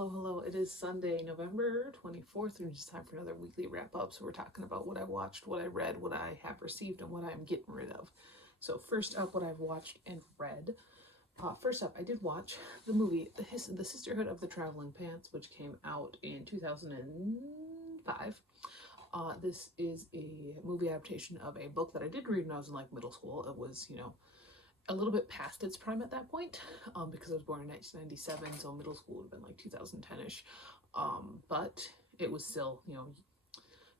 Hello. It is Sunday, November 24th, and it's time for another weekly wrap up. So, we're talking about what I watched, what I read, what I have received, and what I'm getting rid of. So, first up, what I've watched and read. First up, I did watch the movie The Sisterhood of the Traveling Pants, which came out in 2005. This is a movie adaptation of a book that I did read when I was in like middle school. It was, a little bit past its prime at that point, because I was born in 1997, so middle school would have been like 2010-ish. But it was still,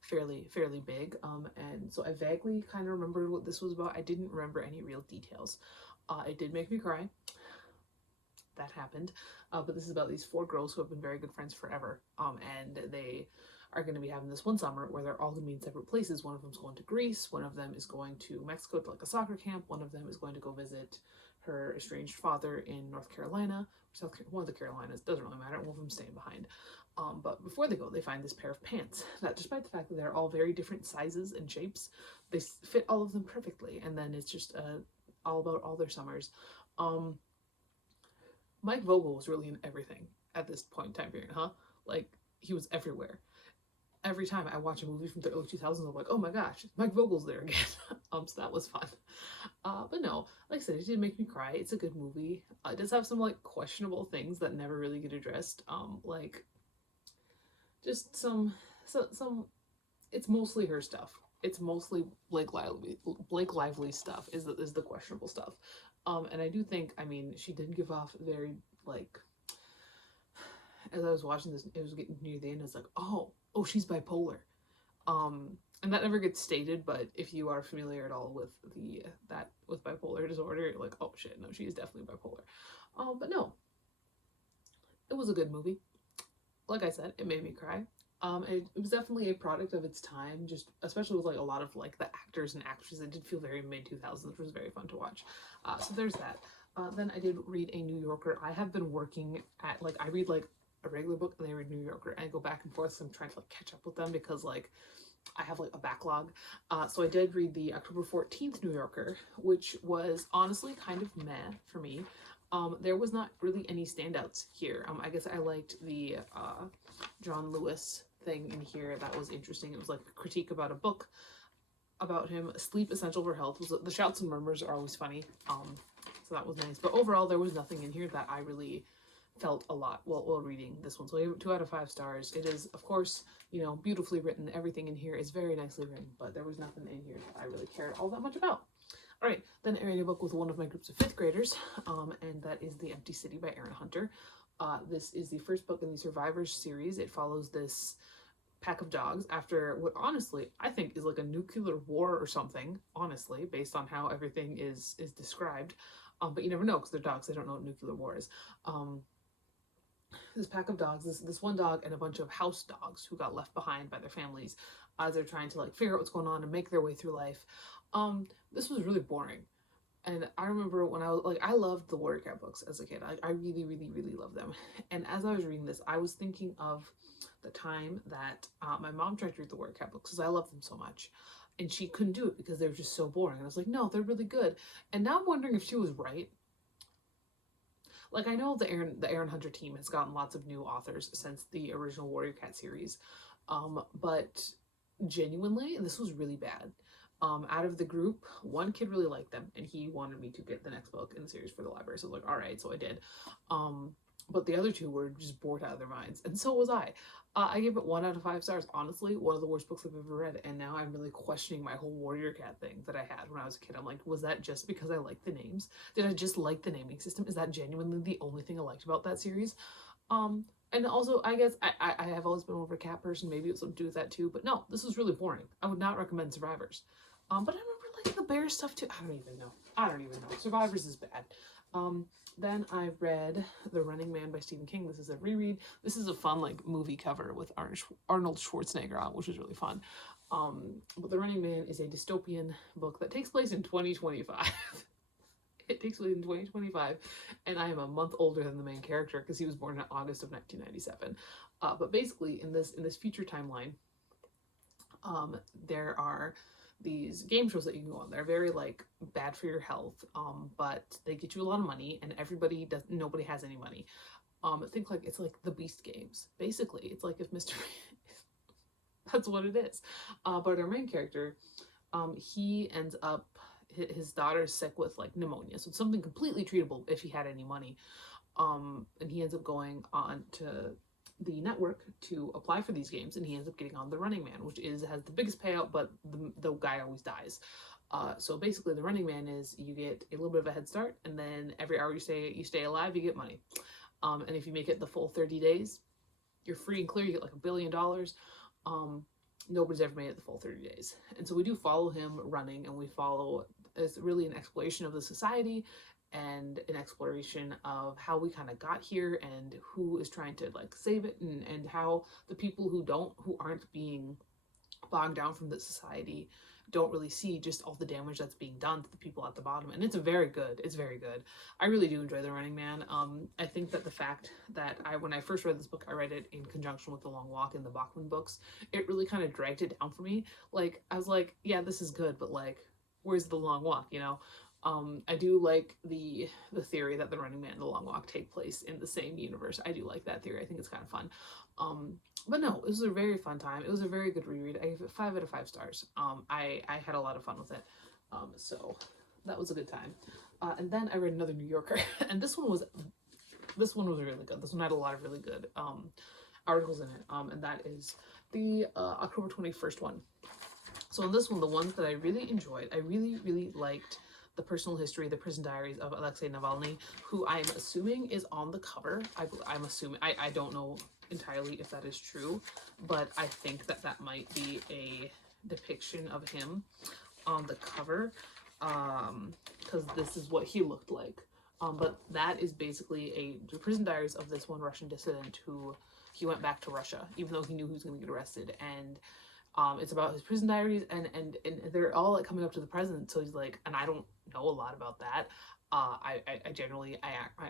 fairly big. And so I vaguely kind of remembered what this was about. I didn't remember any real details. It did make me cry. That happened. But this is about these four girls who have been very good friends forever. And they are going to be having this one summer where they're all going to be in separate places. One of them's going to Greece. One of them is going to Mexico to like a soccer camp. One of them is going to go visit her estranged father in North Carolina, or one of the Carolinas, doesn't really matter. One of them staying behind. But before they go, they find this pair of pants that, despite the fact that they're all very different sizes and shapes, they fit all of them perfectly. And then it's just all about all their summers. Mike Vogel was really in everything at this point in time period, huh? Like, he was everywhere. Every time I watch a movie from the early 2000s, I'm like, oh my gosh, Mike Vogel's there again. So that was fun. But no, like I said, it did make me cry. It's a good movie. It does have some like questionable things that never really get addressed. Like just some, it's mostly her stuff. It's mostly Blake Lively stuff is the questionable stuff. And I do think, I mean, she did give off very, like, as I was watching this, it was getting near the end, it's like, oh, she's bipolar. And that never gets stated, but if you are familiar at all with with bipolar disorder, you're like, oh shit, no, she is definitely bipolar. But no, it was a good movie. Like I said, it made me cry. It was definitely a product of its time, just especially with like a lot of like the actors and actresses. It did feel very mid-2000s, which was very fun to watch. So there's that. Then I did read a New Yorker. I have been working at, like, I read like a regular book and I read New Yorker, and I go back and forth, so I'm trying to like catch up with them because like I have like a backlog. So I did read the October 14th New Yorker, which was honestly kind of meh for me. There was not really any standouts here. I guess I liked the John Lewis thing in here. That was interesting. It was like a critique about a book about him. Sleep Essential for Health. The shouts and murmurs are always funny. So that was nice. But overall, there was nothing in here that I really felt a lot while reading this one. So I gave it 2 out of 5 stars. It is, of course, beautifully written. Everything in here is very nicely written, but there was nothing in here that I really cared all that much about. All right, then I read a book with one of my groups of 5th graders, and that is The Empty City by Erin Hunter. This is the first book in the Survivors series. It follows this pack of dogs after what honestly I think is like a nuclear war or something, honestly, based on how everything is described. But you never know because they're dogs. They don't know what nuclear war is. This pack of dogs, this one dog and a bunch of house dogs who got left behind by their families as they're trying to like figure out what's going on and make their way through life. This was really boring. And I remember when I was like, I loved the Warrior Cat books as a kid. I really loved them. And as I was reading this, I was thinking of the time that my mom tried to read the Warrior Cat books because I loved them so much. And she couldn't do it because they were just so boring. And I was like, no, they're really good. And now I'm wondering if she was right. Like, I know the Erin Hunter team has gotten lots of new authors since the original Warrior Cat series. But genuinely, this was really bad. Out of the group, one kid really liked them, and he wanted me to get the next book in the series for the library. So I was like, all right, so I did. But the other two were just bored out of their minds, and so was I. I gave it 1 out of 5 stars. Honestly, one of the worst books I've ever read, and now I'm really questioning my whole Warrior Cat thing that I had when I was a kid. I'm like, was that just because I liked the names? Did I just like the naming system? Is that genuinely the only thing I liked about that series? And also, I guess I have always been more of a cat person. Maybe it was something to do with that too. But no, this was really boring. I would not recommend Survivors. But I remember like the bear stuff too. I don't even know. Survivors is bad. Then I read The Running Man by Stephen King. This is a reread. This is a fun like movie cover with Arnold Schwarzenegger on, which is really fun. But The Running Man is a dystopian book that takes place in 2025. It takes place in 2025, and I am a month older than the main character because he was born in August of 1997. But basically, in this future timeline, there are these game shows that you can go on. They're very like bad for your health, but they get you a lot of money, and nobody has any money. Think like it's like the Beast Games. Basically, it's like if Mr. That's what it is. But our main character, he ends up his daughter's sick with like pneumonia, so it's something completely treatable if he had any money. And he ends up going on to the network to apply for these games, and he ends up getting on the Running Man, which has the biggest payout, but the guy always dies. So basically, the Running Man is you get a little bit of a head start, and then every hour you stay alive, you get money. And if you make it the full 30 days, you're free and clear. You get like $1 billion. Nobody's ever made it the full 30 days. And so we do follow him running, and we follow as really an exploration of the society and an exploration of how we kind of got here and who is trying to like save it, and how the people who aren't being bogged down from the society don't really see just all the damage that's being done to the people at the bottom. And it's very good. I really do enjoy The Running Man. I think that the fact that when I first read this book, I read it in conjunction with The Long Walk in the Bachman books. It really kind of dragged it down for me. Like, I was like, yeah, this is good, but like, where's The Long Walk, you know? I do like the theory that The Running Man and The Long Walk take place in the same universe. I do like that theory. I think it's kind of fun. But no, it was a very fun time. It was a very good reread. I gave it 5 out of 5 stars. I had a lot of fun with it. So that was a good time. And then I read another New Yorker, and this one was really good. This one had a lot of really good articles in it. And that is the October 21st one. So in this one, the ones that I really enjoyed, I really liked the personal history, the prison diaries of Alexei Navalny, who I'm assuming is on the cover. I'm assuming, I don't know entirely if that is true, but I think that might be a depiction of him on the cover, because this is what he looked like. But that is basically the prison diaries of this one Russian dissident who he went back to Russia, even though he knew he was going to get arrested. And it's about his prison diaries, and they're all like coming up to the president. So he's like, and I don't know a lot about that. I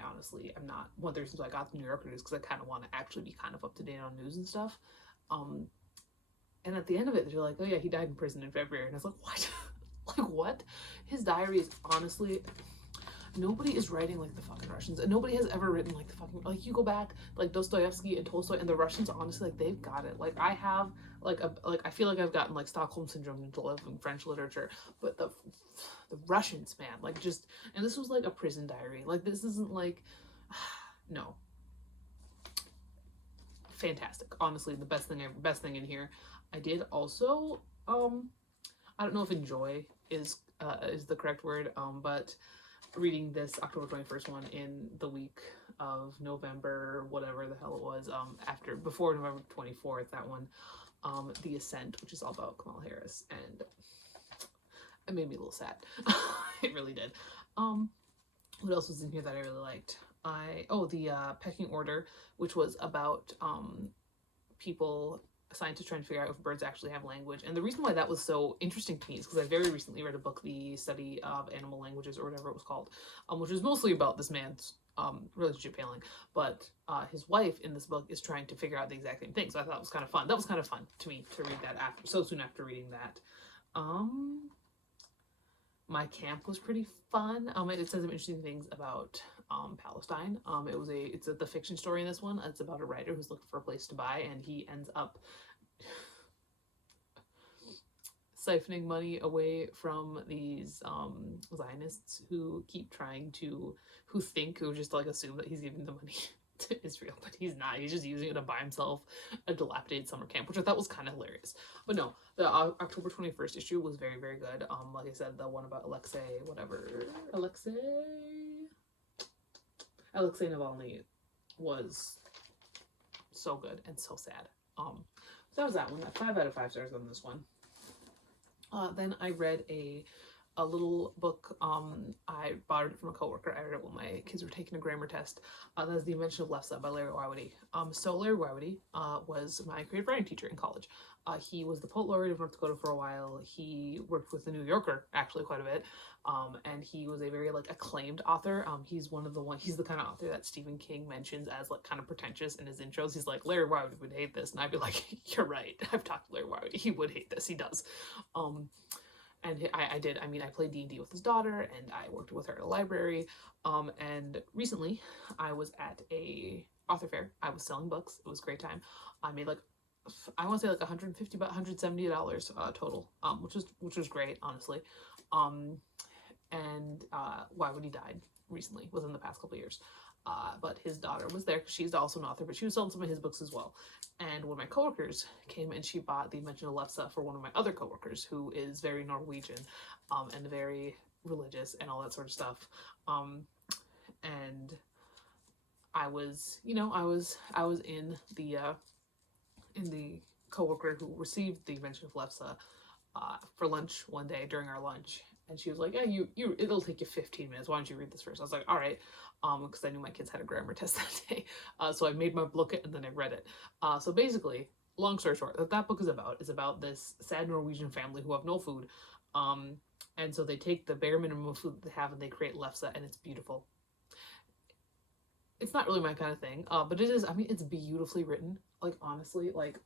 honestly am not. One of the reasons I got the New Yorker is because I kind of want to actually be kind of up to date on news and stuff. And at the end of it, they're like, oh yeah, he died in prison in February, and I was like, what? Like what? His diary is honestly. Nobody is writing like the fucking Russians, and nobody has ever written like the fucking, like, you go back like Dostoevsky and Tolstoy, and the Russians honestly, like, they've got it. Like, I have like I feel like I've gotten like Stockholm syndrome into loving French literature, but the Russians, man, like, just, and this was like a prison diary. Like, this isn't like no, fantastic. Honestly, the best thing in here. I did also I don't know if enjoy is the correct word, but reading this October 21st one in the week of November, whatever the hell it was, before November 24th, that one, The Ascent, which is all about Kamala Harris, and it made me a little sad. It really did. What else was in here that I really liked? The Pecking Order, which was about people, scientists trying to figure out if birds actually have language. And the reason why that was so interesting to me is because I very recently read a book, The Study of Animal Languages, or whatever it was called, which was mostly about this man's relationship failing. But his wife in this book is trying to figure out the exact same thing. So I thought it was kind of fun. That was kind of fun to me to read that so soon after reading that. My Camp was pretty fun. It says some interesting things about Palestine. It's the fiction story in this one. It's about a writer who's looking for a place to buy, and he ends up siphoning money away from these Zionists who just like assume that he's giving the money to Israel, but he's not. He's just using it to buy himself a dilapidated summer camp, which I thought was kind of hilarious. But no, the October 21st issue was very, very good. Like I said, the one about Alexei Navalny was so good and so sad. So that was that one. 5 out of 5 stars on this one. Then I read a little book. I bought it from a coworker. I read it when my kids were taking a grammar test. That is The Invention of Lefse by Larry Wawedy. So Larry Wawedy was my creative writing teacher in college. He was the poet laureate of North Dakota for a while. He worked with the New Yorker actually quite a bit. And he was a very like acclaimed author. He's the kind of author that Stephen King mentions as like kind of pretentious in his intros. He's like, Larry Wawedy would hate this, and I'd be like, you're right. I've talked to Larry Wawedy. He would hate this. He does. And I did. I mean, I played D&D with his daughter, and I worked with her at a library. And recently, I was at a author fair. I was selling books. It was a great time. I made like, I want to say like 150, about $170 total, which was great, honestly. And Why Would He died recently, within the past couple of years. But his daughter was there because she's also an author, but she was selling some of his books as well. And one of my coworkers came and she bought The Invention of Lefse for one of my other coworkers who is very Norwegian, and very religious and all that sort of stuff. And I was, I was in the coworker who received The Invention of Lefse for lunch one day during our lunch. And she was like, yeah, it'll take you 15 minutes. Why don't you read this first? I was like, all right. Because I knew my kids had a grammar test that day. So I made my book and then I read it. So basically, long story short, that book is about this sad Norwegian family who have no food. And so they take the bare minimum of food that they have and they create lefse, and it's beautiful. It's not really my kind of thing, but it is, I mean, it's beautifully written. Like, honestly, like,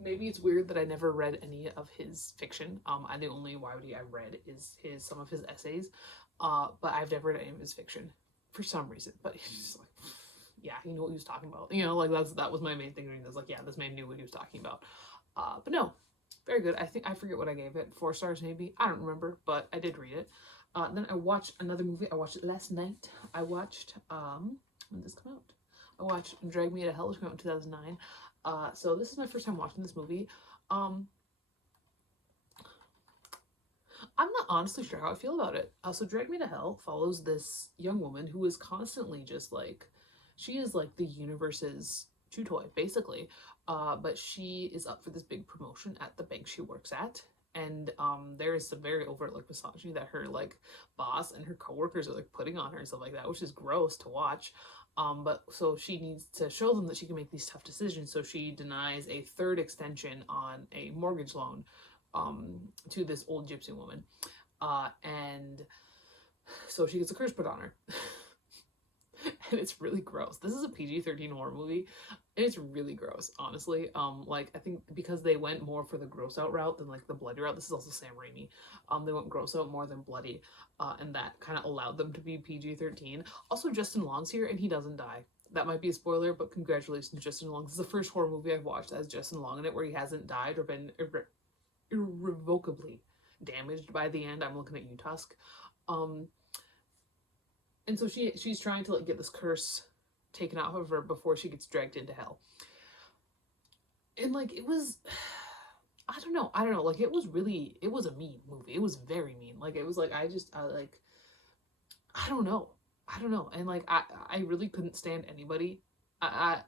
maybe it's weird that I never read any of his fiction. The only Why Would He I read is some of his essays, but I've never read any of his fiction for some reason. But he's just like, yeah, he knew what he was talking about. Like that was my main thing reading this. Like, yeah, this man knew what he was talking about. But no, very good. I forget what I gave it. 4 stars maybe. I don't remember, but I did read it. Then I watched another movie. I watched it last night. I watched when did this come out? I watched Drag Me to Hell, which came out in 2009. So this is my first time watching this movie. I'm not honestly sure how I feel about it. So Drag Me to Hell follows this young woman who is constantly just like, she is like the universe's chew toy, basically. But she is up for this big promotion at the bank she works at. And there is some very overt like misogyny that her like boss and her coworkers are like putting on her and stuff like that, which is gross to watch. But so she needs to show them that she can make these tough decisions. So she denies a 3rd extension on a mortgage loan to this old gypsy woman. And so she gets a curse put on her. And it's really gross. This is a PG-13 horror movie. And it's really gross, honestly. Like, I think because they went more for the gross out route than like the bloody route. This is also Sam Raimi. They went gross out more than bloody. And that kind of allowed them to be PG-13. Also, Justin Long's here and he doesn't die. That might be a spoiler, but congratulations, Justin Long. This is the first horror movie I've watched that has Justin Long in it where he hasn't died or been irrevocably damaged by the end. I'm looking at you, Tusk. And so she's trying to like get this curse taken off of her before she gets dragged into hell. And like, it was, I don't know, like it was a mean movie. It was very mean. Like, it was like, I don't know. And like, I really couldn't stand anybody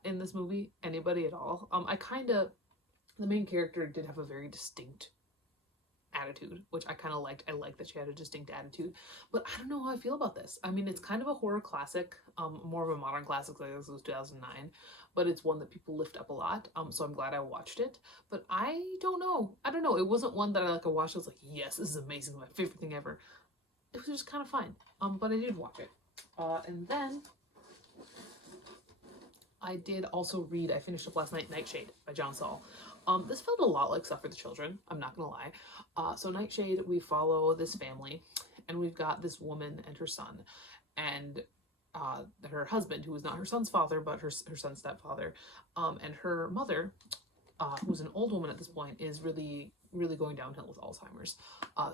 in this movie, anybody at all. The main character did have a very distinct attitude, which I kind of liked. I like that she had a distinct attitude, but I don't know how I feel about this. I mean, it's kind of a horror classic, more of a modern classic, like this was 2009, but it's one that people lift up a lot, so I'm glad I watched it. But I don't know, it wasn't one that I watched. I was like, yes, this is amazing, my favorite thing ever. It was just kind of fine, but I did watch it. And then I did also read, I finished up last night, Nightshade by John Saul. This felt a lot like Stuff for the Children, I'm not gonna lie. So Nightshade, we follow this family, and we've got this woman and her son, and her husband, who is not her son's father, but her son's stepfather, and her mother, who's an old woman at this point, is really going downhill with Alzheimer's.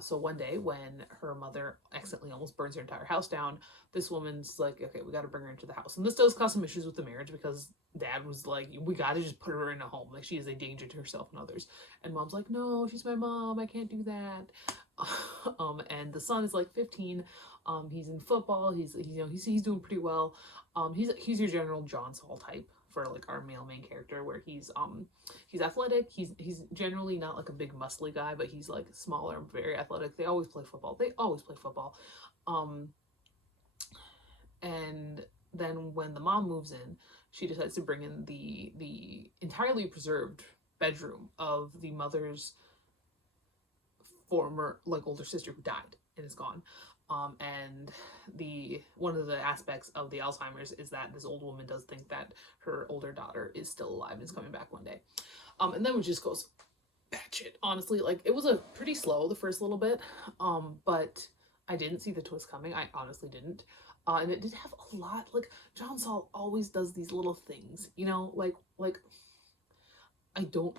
So one day when her mother accidentally almost burns her entire house down, this woman's like, okay, we got to bring her into the house. And this does cause some issues with the marriage because dad was like, we got to just put her in a home. Like, she is a danger to herself and others. And mom's like, no, she's my mom. I can't do that. And the son is like 15. He's in football. He's doing pretty well. He's your general John Saul type for like our male main character, where he's athletic. He's generally not like a big muscly guy, but he's like smaller and very athletic. They always play football. And then when the mom moves in, she decides to bring in the entirely preserved bedroom of the mother's former like older sister who died and is gone. And one of the aspects of the Alzheimer's is that this old woman does think that her older daughter is still alive and is coming back one day. And then it just goes batshit. Honestly, like, it was a pretty slow the first little bit, but I didn't see the twist coming. I honestly didn't. And it did have a lot, like, John Saul always does these little things, you know, like, I do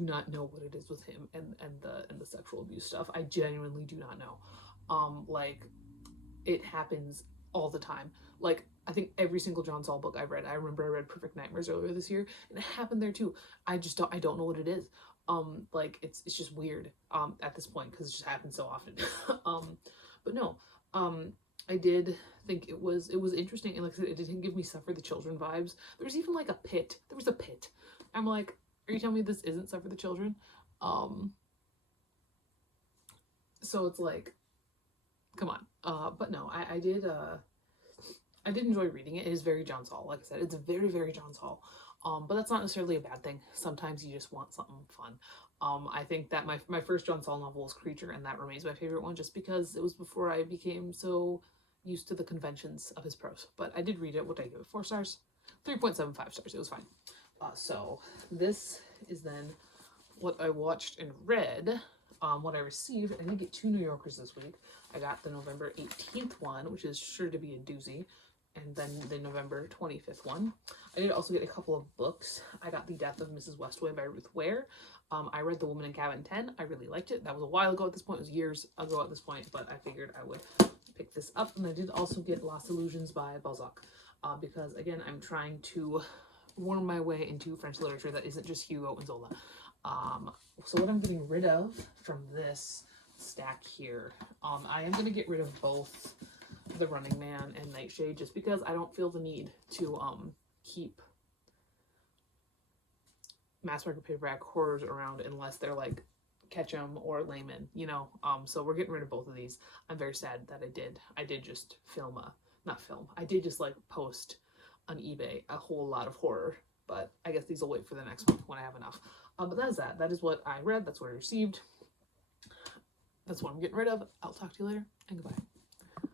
not know what it is with him and the sexual abuse stuff. I genuinely do not know. Like, it happens all the time. Like, I think every single John Saul book I've read, I remember I read Perfect Nightmares earlier this year, and it happened there too. I don't know what it is. Like, it's just weird, at this point, because it just happens so often. But no, I did think it was interesting, and like I said, it didn't give me Suffer the Children vibes. There was even like a pit. There was a pit. I'm like, are you telling me this isn't Suffer the Children? So it's like, come on. But no, I did enjoy reading it. It is very John Saul. Like I said, it's very, very John Saul. But that's not necessarily a bad thing. Sometimes you just want something fun. I think that my first John Saul novel was Creature, and that remains my favorite one just because it was before I became so used to the conventions of his prose. But I did read it. What did I give it? 4 stars? 3.75 stars. It was fine. So this is then what I watched and read. What I received. I did get 2 New Yorkers this week. I got the November 18th one, which is sure to be a doozy, and then the November 25th one. I did also get a couple of books. I got The Death of Mrs. Westaway by Ruth Ware. I read The Woman in Cabin 10. I really liked it. That was a while ago at this point. It was years ago at this point, but I figured I would pick this up. And I did also get Lost Illusions by Balzac, because again, I'm trying to worm my way into French literature that isn't just Hugo and Zola. So what I'm getting rid of from this stack here, I am going to get rid of both The Running Man and Nightshade, just because I don't feel the need to keep mass market paperback horrors around unless they're like Ketchum or Layman, you know. So we're getting rid of both of these. I'm very sad that I did just I did just like post on eBay a whole lot of horror, but I guess these will wait for the next one when I have enough. But that is what I read. That's what I received. That's what I'm getting rid of. I'll talk to you later, and goodbye.